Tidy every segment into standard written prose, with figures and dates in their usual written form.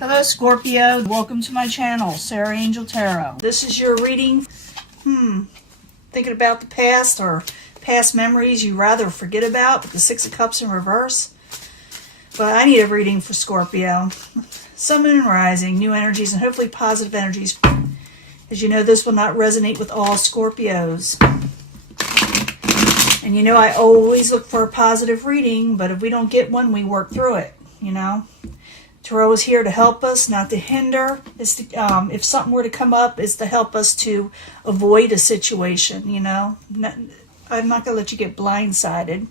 Hello Scorpio, welcome to my channel, Sarah Angel Tarot. This is your reading. Thinking about the past or past memories you rather forget about, with the Six of Cups in reverse. But I need a reading for Scorpio. Sun, Moon, and Rising, new energies, and hopefully positive energies. As you know, this will not resonate with all Scorpios. And you know, I always look for a positive reading, but if we don't get one, we work through it, you know. Tarot is here to help us, not to hinder. It's to, if something were to come up, it's to help us to avoid a situation, you know. I'm not going to let you get blindsided.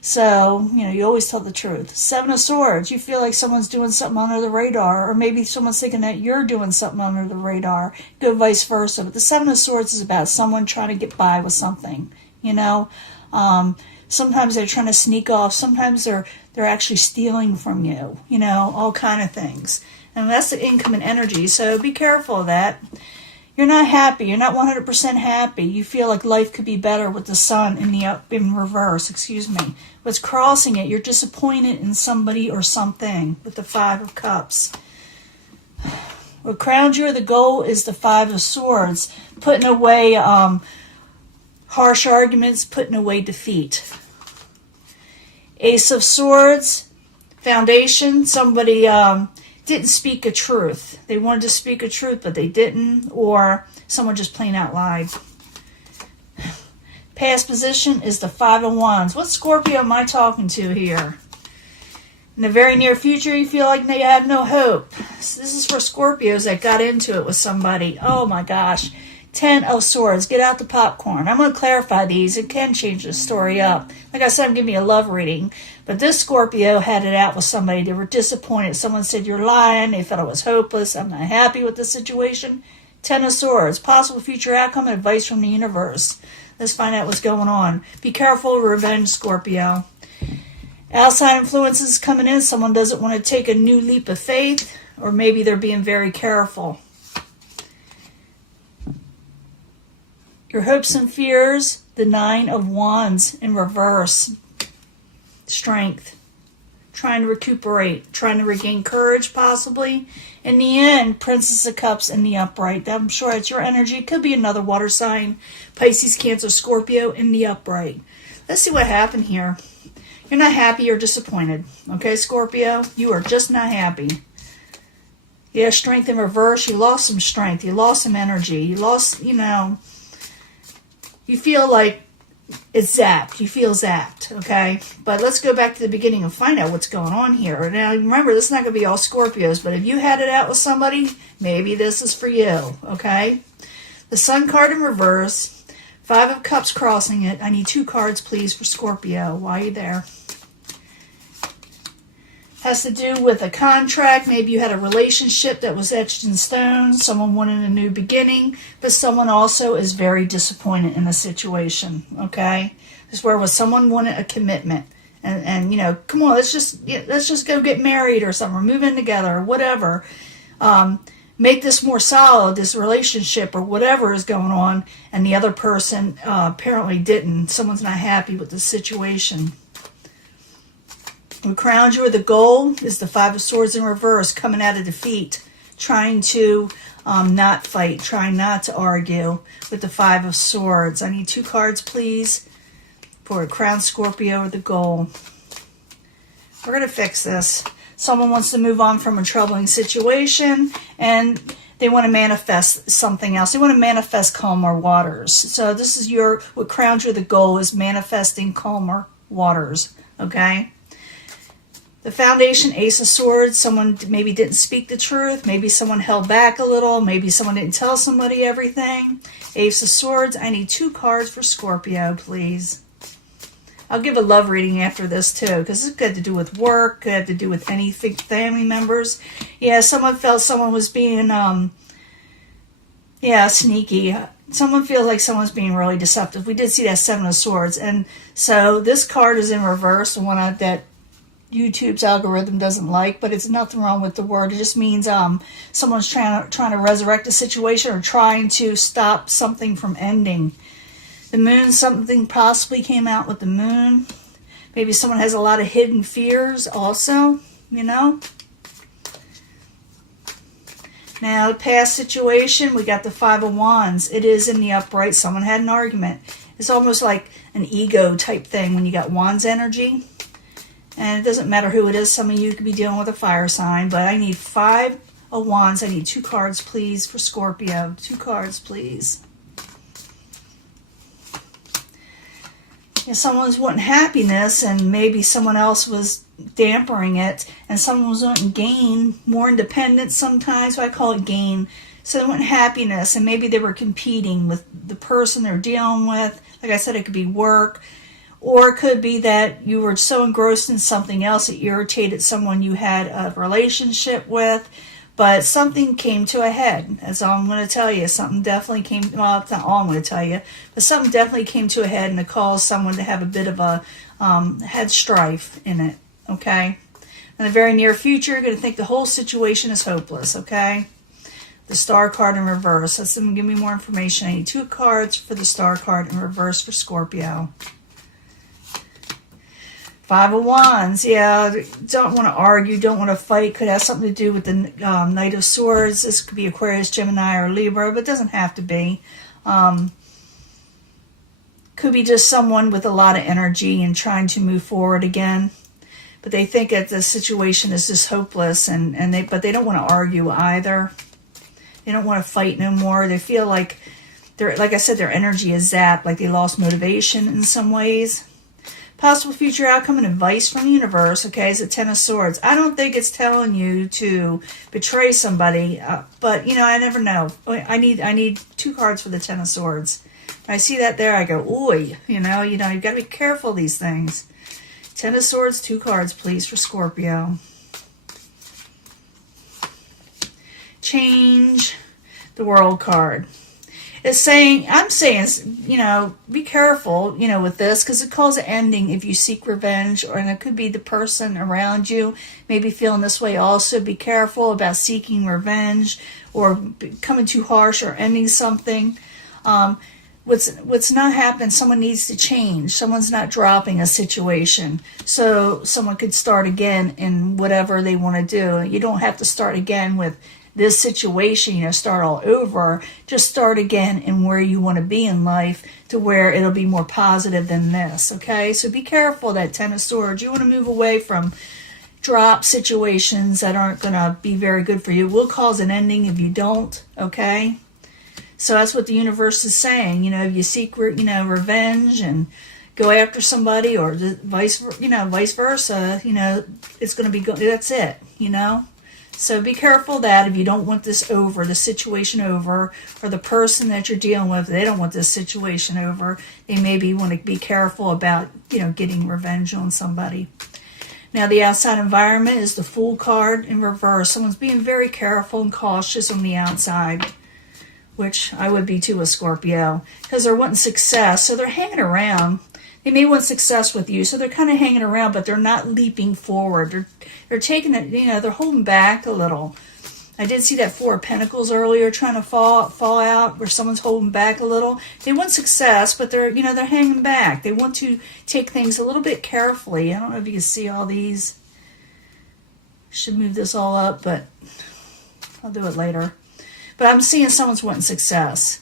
So, you know, you always tell the truth. Seven of Swords, you feel like someone's doing something under the radar, or maybe someone's thinking that you're doing something under the radar. Go vice versa. But the Seven of Swords is about someone trying to get by with something, you know. Sometimes they're trying to sneak off. Sometimes they're actually stealing from you, you know, all kind of things. And that's the income and energy, so be careful of that. You're not happy. You're not 100% happy. You feel like life could be better with the Sun in reverse, excuse me. What's crossing it, you're disappointed in somebody or something with the Five of Cups. What crowns you, the goal is the Five of Swords, putting away harsh arguments, putting away defeat. Ace of Swords, foundation, somebody didn't speak a truth. They wanted to speak a truth, but they didn't, or someone just plain out lied. Past position is the Five of Wands. What Scorpio am I talking to here? In the very near future, you feel like they have no hope. So this is for Scorpios that got into it with somebody. Oh my gosh. Ten of Swords. Get out the popcorn. I'm going to clarify these. It can change the story up. Like I said, I'm giving you a love reading. But this Scorpio had it out with somebody. They were disappointed. Someone said, you're lying. They felt it was hopeless. I'm not happy with the situation. Ten of Swords. Possible future outcome and advice from the universe. Let's find out what's going on. Be careful, revenge, Scorpio. Outside influences coming in. Someone doesn't want to take a new leap of faith. Or maybe they're being very careful. Your hopes and fears, the Nine of Wands in reverse. Strength. Trying to recuperate. Trying to regain courage, possibly. In the end, Princess of Cups in the upright. I'm sure it's your energy. It could be another water sign. Pisces, Cancer, Scorpio in the upright. Let's see what happened here. You're not happy. You're disappointed. Okay, Scorpio? You are just not happy. Yeah, strength in reverse. You lost some strength. You lost some energy. You lost, you know... You feel like it's zapped. You feel zapped, okay? But let's go back to the beginning and find out what's going on here. Now, remember, this is not going to be all Scorpios, but if you had it out with somebody, maybe this is for you, okay? The Sun card in reverse, Five of Cups crossing it. I need 2 cards, please, for Scorpio. Why are you there? Has to do with a contract. Maybe you had a relationship that was etched in stone. Someone wanted a new beginning, but someone also is very disappointed in the situation, okay? This is where someone wanted a commitment. And you know, come on, let's just go get married or something, or move in together or whatever. Make this more solid, this relationship or whatever is going on, and the other person apparently didn't. Someone's not happy with the situation. What crowns you, the goal is the Five of Swords in reverse, coming out of defeat, trying to not fight, trying not to argue with the Five of Swords. I need 2 cards, please, for a crowned Scorpio or the goal. We're going to fix this. Someone wants to move on from a troubling situation, and they want to manifest something else. They want to manifest calmer waters. So this is what crowns you, the goal is manifesting calmer waters, okay? The foundation, Ace of Swords, someone maybe didn't speak the truth. Maybe someone held back a little. Maybe someone didn't tell somebody everything. Ace of Swords, I need 2 cards for Scorpio, please. I'll give a love reading after this, too, because it's got to do with work, could have to do with anything, family members. Yeah, someone felt someone was being, sneaky. Someone feels like someone's being really deceptive. We did see that Seven of Swords. And so this card is in reverse, the one that YouTube's algorithm doesn't like, but it's nothing wrong with the word. It just means someone's trying to resurrect a situation or trying to stop something from ending. The moon, something possibly came out with the moon. Maybe someone has a lot of hidden fears also, you know. Now, the past situation, we got the Five of Wands. It is in the upright. Someone had an argument. It's almost like an ego type thing when you got Wands energy. And it doesn't matter who it is. Some of you could be dealing with a fire sign. But I need Five of Wands. I need 2 cards, please, for Scorpio. 2 cards, please. If someone's wanting happiness and maybe someone else was dampering it, and someone was wanting gain, more independence sometimes, so I call it gain. So they want happiness, and maybe they were competing with the person they're dealing with. Like I said, it could be work, or it could be that you were so engrossed in something else it irritated someone you had a relationship with. But something came to a head. That's all I'm going to tell you. Something definitely came, well, it's not all I'm going to tell you, but something definitely came to a head, and it caused someone to have a bit of a head strife in it, okay? In the very near future, you're going to think the whole situation is hopeless, okay? The Star card in reverse. That's going to give me more information. I need 2 cards for the Star card in reverse for Scorpio. Five of Wands, yeah, don't want to argue, don't want to fight. Could have something to do with the Knight of Swords. This could be Aquarius, Gemini, or Libra, but it doesn't have to be. Could be just someone with a lot of energy and trying to move forward again. But they think that the situation is just hopeless, but they don't want to argue either. They don't want to fight no more. They feel like, like I said, their energy is zapped, like they lost motivation in some ways. Possible future outcome and advice from the universe, okay, is a 10 of Swords. I don't think it's telling you to betray somebody, but, you know, I never know. I need 2 cards for the 10 of Swords. When I see that there, I go, ooh, you've got to be careful of these things. 10 of Swords, 2 cards, please, for Scorpio. Change the World card. It's saying, I'm saying, be careful, with this, because it calls an ending if you seek revenge, and it could be the person around you maybe feeling this way also. Be careful about seeking revenge or becoming too harsh or ending something. What's not happening, someone needs to change. Someone's not dropping a situation. So someone could start again in whatever they want to do. You don't have to start again with this situation, start all over. Just start again in where you want to be in life, to where it'll be more positive than this, okay? So be careful, that 10 of Swords. You want to move away from drop situations that aren't going to be very good for you. It will cause an ending if you don't, okay? So that's what the universe is saying. If you seek, revenge and go after somebody, or vice versa, it's going to be good. That's it, So be careful that if you don't want this over, the situation over, or the person that you're dealing with, they don't want this situation over, they maybe want to be careful about, getting revenge on somebody. Now, the outside environment is the Fool card in reverse. Someone's being very careful and cautious on the outside, which I would be too with Scorpio, because they're wanting success, so they're hanging around. They may want success with you, so they're kind of hanging around, but they're not leaping forward. They're taking it, they're holding back a little. I did see that 4 of Pentacles earlier trying to fall out, where someone's holding back a little. They want success, but they're hanging back. They want to take things a little bit carefully. I don't know if you can see all these. Should move this all up, but I'll do it later. But I'm seeing someone's wanting success.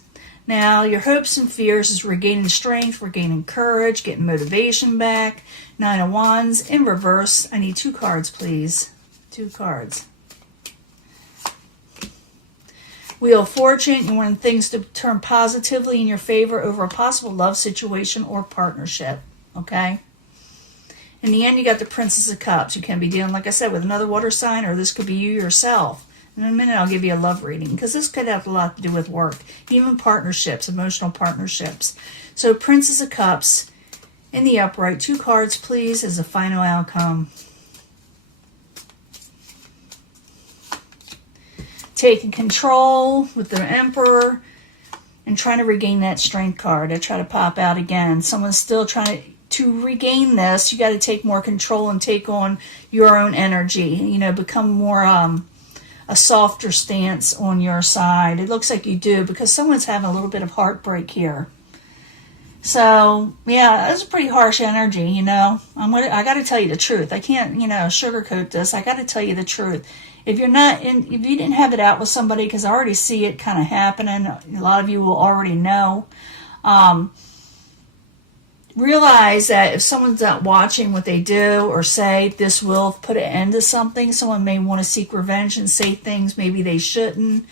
Now, your hopes and fears is regaining strength, regaining courage, getting motivation back. 9 of Wands in reverse. I need 2 cards, please. 2 cards. Wheel of Fortune. You want things to turn positively in your favor over a possible love situation or partnership. Okay? In the end, you got the Princess of Cups. You can be dealing, like I said, with another water sign, or this could be you yourself. In a minute, I'll give you a love reading, because this could have a lot to do with work, even partnerships, emotional partnerships. So, Princess of Cups in the upright. 2 cards, please, as a final outcome. Taking control with the Emperor and trying to regain that Strength card. I try to pop out again. Someone's still trying to regain this. You got to take more control and take on your own energy. Become more a softer stance on your side. It looks like you do, because someone's having a little bit of heartbreak here. So, yeah, that's a pretty harsh energy, I got to tell you the truth. I can't, sugarcoat this. I got to tell you the truth. If you're not in, if you didn't have it out with somebody, because I already see it kind of happening, a lot of you will already know. Realize that if someone's not watching what they do or say, this will put an end to something. Someone may want to seek revenge and say things maybe they shouldn't.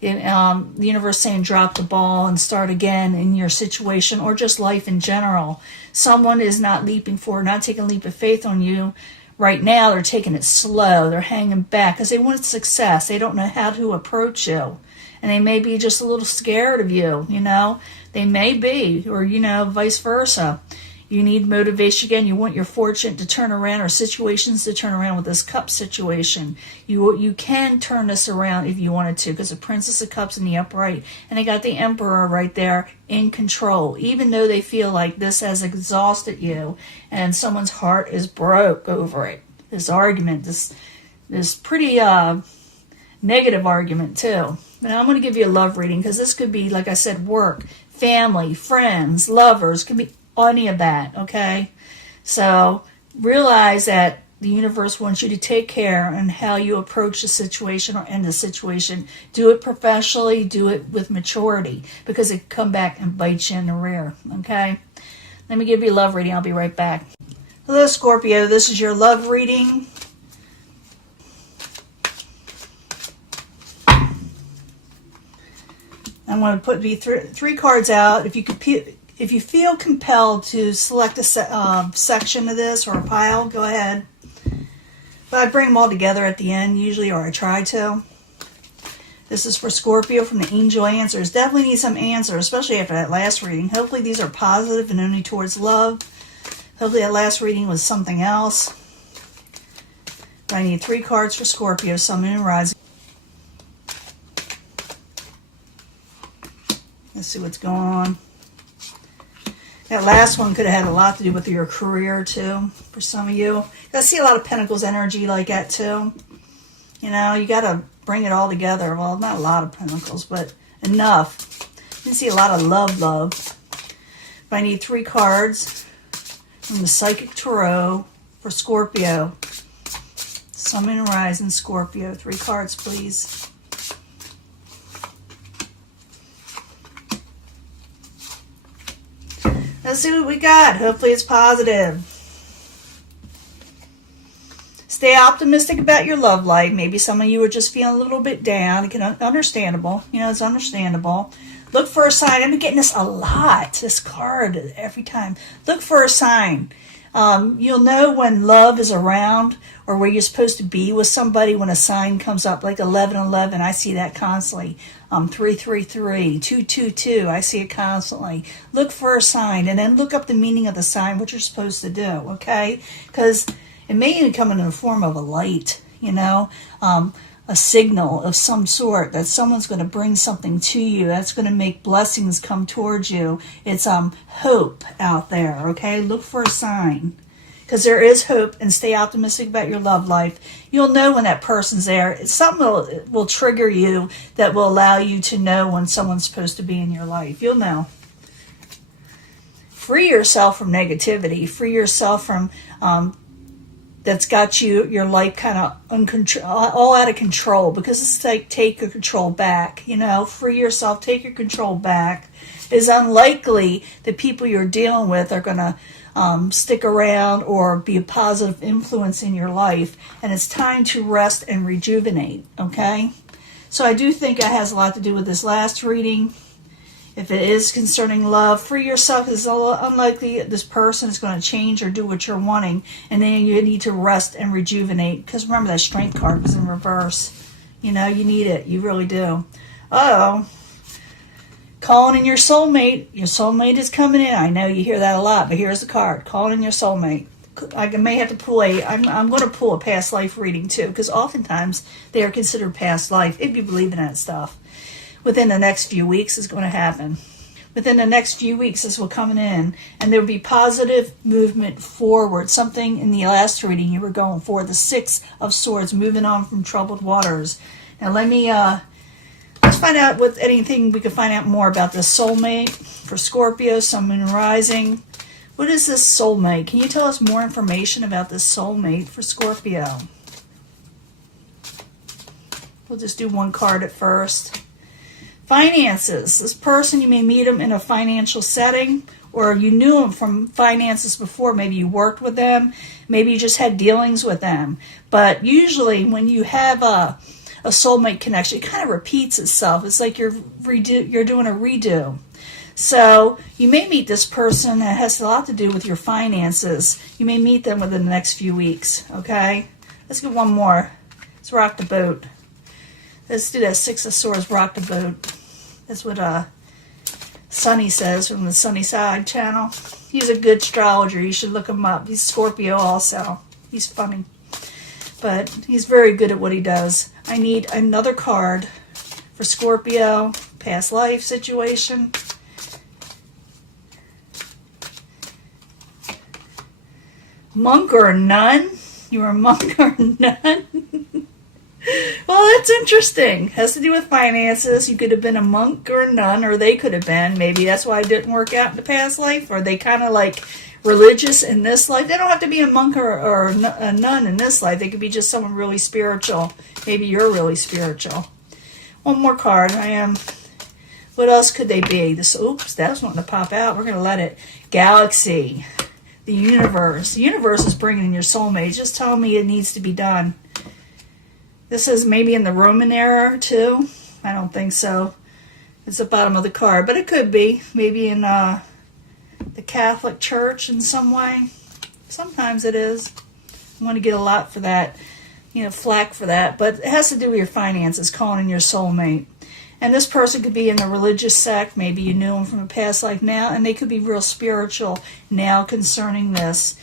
The universe saying drop the ball and start again in your situation, or just life in general. Someone is not leaping forward, not taking a leap of faith on you right now. They're taking it slow. They're hanging back because they want success. They don't know how to approach you. And they may be just a little scared of you, you know. They may be, or, you know, vice versa. You need motivation again. You want your fortune to turn around, or situations to turn around with this cup situation. You can turn this around if you wanted to, because the Princess of Cups in the upright, and they got the Emperor right there in control. Even though they feel like this has exhausted you and someone's heart is broke over it. This argument, this pretty negative argument too. But I'm going to give you a love reading, because this could be, like I said, work, family, friends, lovers, could be any of that, okay? So realize that the universe wants you to take care on how you approach the situation or end the situation. Do it professionally, do it with maturity, because it can come back and bite you in the rear, okay? Let me give you a love reading. I'll be right back. Hello, Scorpio. This is your love reading. I'm going to put three cards out. If you feel compelled to select a section of this or a pile, go ahead. But I bring them all together at the end usually, or I try to. This is for Scorpio from the Angel Answers. Definitely need some answers, especially after that last reading. Hopefully these are positive and only towards love. Hopefully that last reading was something else. But I need 3 cards for Scorpio, Sun, Moon, and Rising. Let's see what's going on. That last one could have had a lot to do with your career, too, for some of you. I see a lot of Pentacles energy like that, too. You know, you got to bring it all together. Well, not a lot of Pentacles, but enough. You see a lot of love. But I need 3 cards from the Psychic Tarot for Scorpio. Sun, Moon, and Rising, Scorpio. 3 cards, please. Let's see what we got. Hopefully it's positive. Stay optimistic about your love life. Maybe some of you are just feeling a little bit down. Understandable. You know, it's understandable. Look for a sign. I've been getting this a lot, this card, every time. Look for a sign. You'll know when love is around, or where you're supposed to be with somebody when a sign comes up, like 1111. I see that constantly. 333, 222. I see it constantly. Look for a sign, and then look up the meaning of the sign, what you're supposed to do, okay? Because it may even come in the form of a light, you know, a signal of some sort that someone's going to bring something to you that's going to make blessings come towards you. It's hope out there, okay? Look for a sign, because there is hope, and stay optimistic about your love life. You'll know when that person's there. Something will trigger you that will allow you to know when someone's supposed to be in your life. You'll know. Free yourself from negativity. Free yourself from that's got your life kind of all out of control, because it's like take your control back. You know, free yourself, take your control back. It's unlikely that people you're dealing with are going to stick around or be a positive influence in your life, and it's time to rest and rejuvenate, okay? So I do think it has a lot to do with this last reading. If it is concerning love, free yourself. It's unlikely this person is going to change or do what you're wanting, and then you need to rest and rejuvenate, because remember that Strength card was in reverse. You know, you need it. You really do. Uh-oh. Calling in your soulmate. Your soulmate is coming in. I know you hear that a lot, but here's the card. Calling in your soulmate. I may have to pull I'm going to pull a past life reading too, because oftentimes they are considered past life, if you believe in that stuff. Within the next few weeks is going to happen. Within the next few weeks this will come in, and there will be positive movement forward. Something in the last reading you were going for, the 6 of Swords, moving on from troubled waters. Now let me let's find out what anything we can find out more about this soulmate for Scorpio, Sun, Moon, and Rising. What is this soulmate? Can you tell us more information about this soulmate for Scorpio? We'll just do one card at first. Finances. This person, you may meet them in a financial setting, or you knew them from finances before. Maybe you worked with them. Maybe you just had dealings with them. But usually when you have a soulmate connection, it kind of repeats itself. It's like you're doing a redo. So you may meet this person that has a lot to do with your finances. You may meet them within the next few weeks, okay? Let's get one more. Let's rock the boat. Let's do that Six of Swords, rock the boat. That's what Sunny says from the Sunny Side channel. He's a good astrologer. You should look him up. He's Scorpio also. He's funny. But he's very good at what he does. I need another card for Scorpio, past life situation. Monk or a nun? You were a monk or a nun? Well, that's interesting. Has to do with finances. You could have been a monk or a nun, or they could have been. Maybe that's why it didn't work out in the past life. Or they kind of like religious in this life. They don't have to be a monk or a nun in this life. They could be just someone really spiritual. Maybe you're really spiritual. One more card. What else could they be? Oops, that was wanting to pop out. We're going to let it. Galaxy. The universe. The universe is bringing in your soulmate. Just tell me it needs to be done. This is maybe in the Roman era, too. I don't think so. It's the bottom of the card. But it could be. Maybe in the Catholic Church in some way. Sometimes it is. I want to get a lot for that. Flack for that. But it has to do with your finances, calling in your soulmate. And this person could be in a religious sect. Maybe you knew them from a past life now. And they could be real spiritual now concerning this.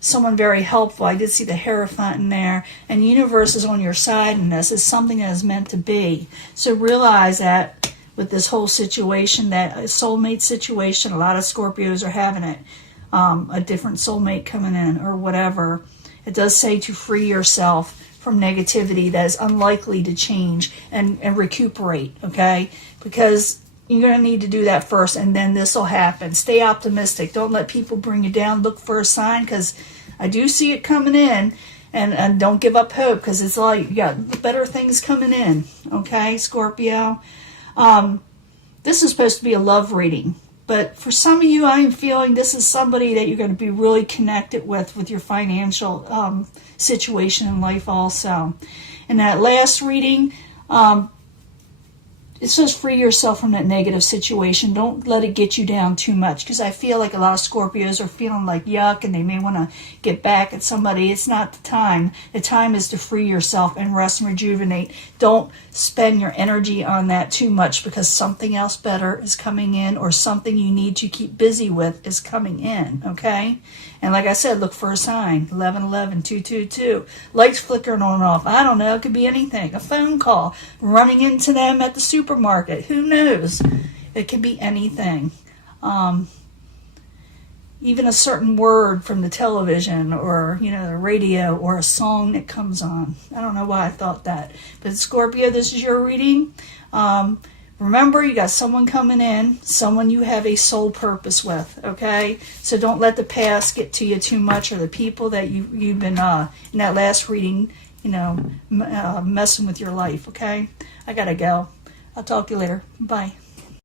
Someone very helpful. I did see the Hierophant in there. And the universe is on your side in this. It's something that is meant to be. So realize that with this whole situation, that a soulmate situation, a lot of Scorpios are having it. A different soulmate coming in or whatever. It does say to free yourself from negativity that is unlikely to change and recuperate, okay? Because you're going to need to do that first, and then this will happen. Stay optimistic. Don't let people bring you down. Look for a sign, because I do see it coming in, and don't give up hope, because it's like you got better things coming in, okay, Scorpio? This is supposed to be a love reading, but for some of you, I am feeling this is somebody that you're going to be really connected with your financial situation in life also. In that last reading, it says free yourself from that negative situation. Don't let it get you down too much, because I feel like a lot of Scorpios are feeling like yuck and they may want to get back at somebody. It's not the time. The time is to free yourself and rest and rejuvenate. Don't spend your energy on that too much, because something else better is coming in, or something you need to keep busy with is coming in, okay? And like I said, look for a sign. 1111 222. Lights flickering on and off. I don't know. It could be anything. A phone call. Running into them at the supermarket. Who knows? It could be anything. Even a certain word from the television or, the radio, or a song that comes on. I don't know why I thought that. But Scorpio, this is your reading. Remember, you got someone coming in, someone you have a soul purpose with, okay? So don't let the past get to you too much, or the people that you've been, in that last reading, messing with your life, okay? I gotta go. I'll talk to you later. Bye.